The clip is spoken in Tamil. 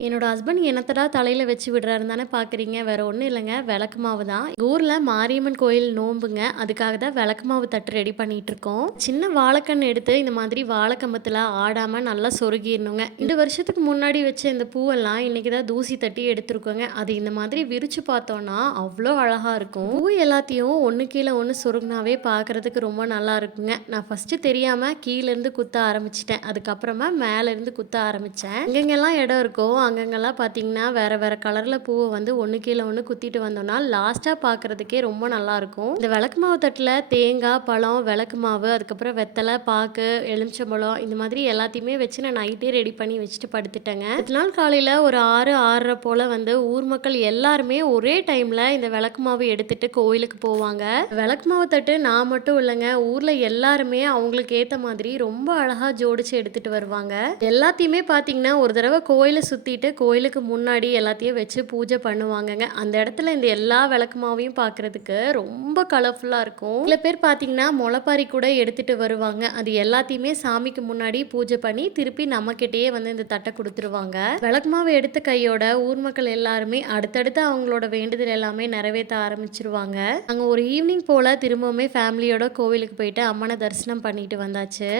என்னோட ஹஸ்பண்ட் என்னத்தடா தலையில வச்சு விடுறாருன்னு தானே பார்க்குறீங்க. வேற ஒண்ணும் இல்லங்க. விளக்கு மாவு தான். எங்க ஊர்ல மாரியம்மன் கோயில் நோம்புங்க. அதுக்காக தான் விளக்கு மாவு தட்டு ரெடி பண்ணிட்டுருக்கோம். சின்ன வாழைக்கன்னு எடுத்து இந்த மாதிரி வாழைக்கம்பத்துல ஆடாம நல்லா சொருகிரணுங்க. 2 வருஷத்துக்கு முன்னாடி வச்ச இந்த பூவெல்லாம் இன்னைக்கு தான் தூசி தட்டி எடுத்துருக்கோங்க. அது இந்த மாதிரி விரிச்சு பார்த்தோம்னா, அவ்ளோ அழகா இருக்கும். பூ எல்லாத்தையும் ஒண்ணு கீழ ஒண்ணு சொருகுனாவே பார்க்கறதுக்கு ரொம்ப நல்லா இருக்குங்க. நான் ஃபர்ஸ்ட்டு தெரியாம கீழேருந்து குத்த ஆரம்பிச்சுட்டேன். அதுக்கப்புறமா மேலேருந்து குத்த ஆரம்பிச்சேன். எங்கெங்கெல்லாம் இடம் இருக்கோ அங்கங்கலாம் பார்த்தீங்கன்னா, வேற வேற கலர்ல பூவ வந்து ஒண்ணு கீழ ஒண்ணு குத்திட்டு வந்தோம்னா, லாஸ்ட்டா பார்க்கறதுக்கே ரொம்ப நல்லாருக்கும். இந்த விளக்கு மாவு தட்டுல தேங்காய், பழம், விளக்கு மாவு, அதுக்கப்புறம் வெத்தல, பாக்கு, எலுமிச்சம்பழம் இந்த மாதிரி எல்லாத்தையுமே வச்சு நான் நைட்டே ரெடி பண்ணி வச்சுட்டு படுத்துட்டேங்க. அடுத்த நாள் காலையில ஒரு 6, 6:30 போல வந்து ஊர் மக்கள் எல்லாருமே ஒரே டைம்ல இந்த விளக்கு மாவு எடுத்துட்டு கோயிலுக்கு போவாங்க. விளக்கு மாவு தட்டு நான் மட்டும் இல்லங்க, ஊர்ல எல்லாருமே அவங்களுக்கு ஏத்த மாதிரி ரொம்ப அழகா ஜோடிச்சு எடுத்துட்டு வருவாங்க. எல்லாத்தையுமே பார்த்தீங்கன்னா, ஒரு தடவ கோயில சுத்திட்டு கோயிலுக்கு முன்னாடி எல்லாத்தையும் வச்சு பூஜை பண்ணுவாங்கங்க. அந்த இடத்துல இந்த எல்லா விளக்கு மாவையும் பார்க்கறதுக்கு ரொம்ப கலர்ஃபுல்லா இருக்கும். சில பேர் பார்த்தீங்கன்னா, முளைப்பாரி கூட எடுத்துட்டு வருவாங்க. அது எல்லாத்தையுமே சாமிக்கு முன்னாடி பூஜை பண்ணி திருப்பி நம்மகிட்டயே வந்து இந்த தட்ட குடுத்துருவாங்க. விளக்கு மாவு எடுத்த கையோட ஊர் மக்கள் எல்லாருமே அடுத்தடுத்து அவங்களோட வேண்டுதல் எல்லாமே நிறைவேத்த ஆரம்பிச்சுருவாங்க. அங்க ஒரு ஈவினிங் போல திரும்பவுமே ஃபேமிலியோட கோவிலுக்கு போயிட்டு அம்மன தரிசனம் பண்ணிட்டு வந்தாச்சு.